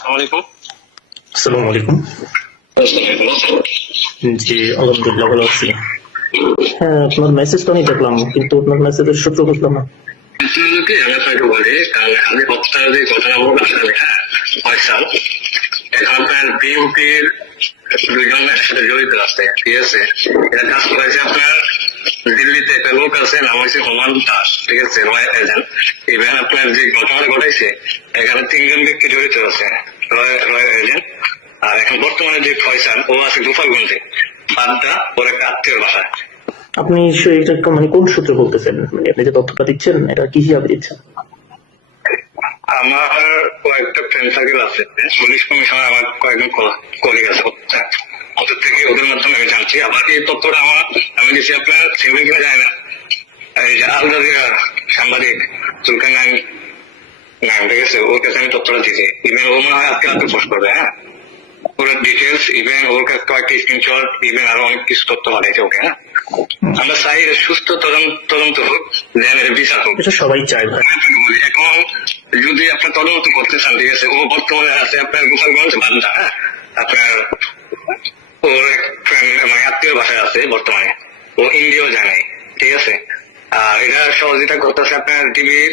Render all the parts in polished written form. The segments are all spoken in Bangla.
আসসালামু আসসালামু আলাইকুম। জি, আলহামদুলিল্লাহ ভালো আছি। হ্যাঁ, আপনার মেসেজ তো আমি দেখলাম, কিন্তু আপনার মেসেজের সূত্র বুঝলাম না। আপনাদেরকে আমি আপনাকে বলি, কারণ আমি কথাটা যে ঘটনা বলবো আসলে ফয়সাল এখন আপনার বিএনপির দুইজন একসাথে জড়িত আছে, ঠিক আছে। এটা কাজ করেছে আপনার দিল্লিতে একটা লোক আছে, নাম হয়েছে হুমায়ুন দাস, ঠিক আছে, রয়্যাল এজেন্ট। ইভেন আপনার যে ঘটনা ঘটাইছে এখানে তিনজন ব্যক্তি জড়িত আছে, রয়্যাল এজেন্ট। আর এখন বর্তমানে যে ফয়সাল ও আছে গোপালগঞ্জে, বাড্ডা ওর একটা আত্মীয়র বাসায়। আপনি এটা মানে কোন সূত্রে বলতেছেন? মানে আপনি যে তথ্যটা দিচ্ছেন এটা কি হিসাবে দিচ্ছেন? আমার কয়েকটা ফ্রেন্ড সার্কেল আছে, পুলিশ কমিশনার আমার কয়েকজন কলিগ আছে, ওদের থেকে ওদের মাধ্যমে আমি জানছি। আবার এই তথ্যটা আমি দিচ্ছি আপনার সিভিল কিনা যায় না, এই যে আল জাজিরা সাংবাদিক সুলতান নাইম, ঠিক আছে, ওর কাছে আমি তথ্যটা দিচ্ছি। ইভেন ও মনে হয় আজকে পোস্ট করবে, হ্যাঁ, ওর ডিটেলস, ইভেন ওর কাছে কয়েকটি স্ক্রিনশট, ইভেন আরো অনেক কিছু তথ্য পাঠাইছে ওকে। হ্যাঁ, আমরা চাই সুস্থ তদন্ত হোক, দেন এর বিচার হোক, এটা সবাই চায় ভাই। এখন যদি আপনার তদন্ত করতে চান, ঠিক আছে, ও বর্তমানে আছে আপনার গোপালগঞ্জ বান্দা, হ্যাঁ, আপনার ওর এক ফ্রেন্ড মানে আত্মীয় বাসায় আছে বর্তমানে, ও ইন্ডিয়াও জানে, ঠিক আছে। আর এটা সহযোগিতা করতেছে আপনার টিভির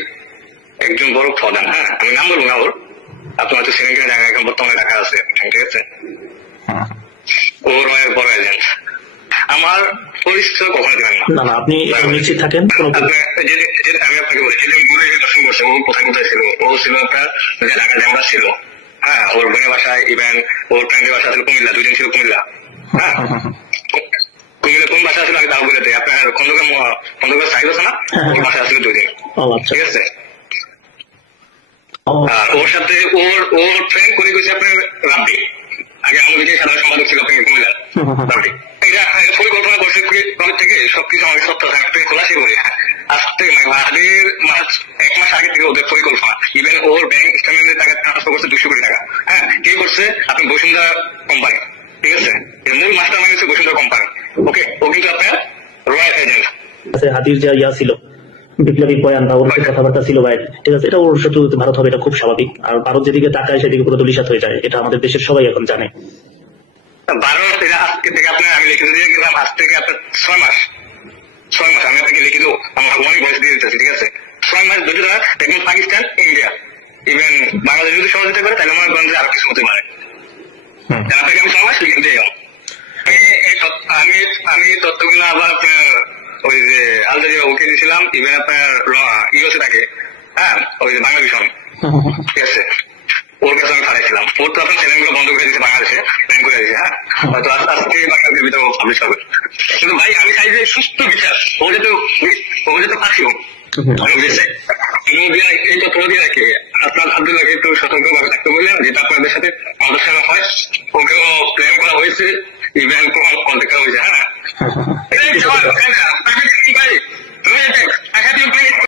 একজন বড় প্রধান, হ্যাঁ, আমি নাম বলবো না ওর, আপনার হয়তো সিনেমা জায়গা এখন বর্তমানে ঢাকা আছে, ঠিক আছে। ও রয়ের বড় এজেন্ট। আমার পরিচয় কখনো দেবেন না। না না, আপনি নিশ্চিত থাকেন। আমি আপনাকে বলি, যেদিন ঘুরে যে দর্শন করছে, ও কোথায় কোথায় ছিল, ও ছিল আপনার ঢাকা জামরা ছিল, হ্যাঁ, ওর বোনের বাসায়, ইভেন ওর ফ্রেন্ডের বাসা ছিল কুমিল্লা, দুইদিন ছিল কুমিল্লা, হ্যাঁ, কুমিল্লা কোন বাসা ছিল আমি তাও বলে দিই, আপনার খন্দকার সাইজ আছে না, ওর বাসা ছিল 2 দিন, ঠিক আছে। আর ওর সাথে ওর ফ্রেন্ড করে গেছে আপনার রাব্বি, আগে আমাদের যে সাধারণ সম্পাদক ছিল আপনার কুমিল্লা রাব্বি। এটা পরিকল্পনা করছে কবে থেকে সবকিছু আমাকে সত্য থাকতে খোলাসি করি, আসতে আগের এক মাস আগে থেকে ওদের পরিকল্পনা। ইভেন ওর ব্যাংক স্টেটমেন্টে টাকা ট্রান্সফার করছে 200 কোটি টাকা, হ্যাঁ, কে করছে আপনি বসুন্ধরা কোম্পানি, ঠিক আছে। মূল মাস্টার মাইন্ড হচ্ছে বসুন্ধরা কোম্পানি, ওকে। ও কিন্তু আপনার রয়্যাল এজেন্ট। হাতির যা ইয়া ছিল, বিপ্লবী বয়ান বা ওর কথাবার্তা ছিল ভাই, ঠিক আছে, এটা ওর সাথে ভারত হবে, এটা খুব স্বাভাবিক। আর ভারত যেদিকে তাকায় সেদিকে পুরো দলিশাত হয়ে যায়, এটা আমাদের দেশের সবাই এখন জানে। ভারত এটা আজকে থেকে আপনার আমি লিখে দিয়ে গেলাম, আজ থেকে আপনার 6 মাস আমি আপনাকে লিখে দেবো, আমার অনেক বয়স দিয়ে দিতেছি, ঠিক আছে। 6 মাস যদি তারা দেখবেন পাকিস্তান, ইন্ডিয়া, ইভেন বাংলাদেশ যদি সহযোগিতা করে, তাহলে মনে করেন যে আরো কিছু হতে পারে। আপনাকে আমি 6 মাস লিখে দিয়ে গেলাম। আমি তথ্যগুলো আবার আপনার ওই যে আল জাজিরা ওকে দিয়েছিলাম, ইভেন আপনার ইউএসএ থাকে, হ্যাঁ, ওই যে বাংলা ভীষণ, ঠিক আছে, ওর কাছে আমি পাঠাইছিলাম। ওর তো আপনার চ্যানেলগুলো বন্ধ করে দিয়েছে বাংলাদেশে, ব্যান করে দিয়েছে, হ্যাঁ, হয়তো আস্তে আস্তে বাংলাদেশের ভিতরে পাবলিশ হবে। কিন্তু ভাই আমি চাই যে সুস্থ বিচার, ও যেহেতু ফাঁসি হোক, এই তথ্য দিয়ে রাখি। আপনার আব্দুল্লাহকে একটু সতর্ক ভাবে থাকতে বললেন, যেটা আপনাদের সাথে আলোচনা হয়, ওকেও প্ল্যান করা হয়েছে, ইভেন কন্ট্যাক্ট করা হয়েছে, হ্যাঁ।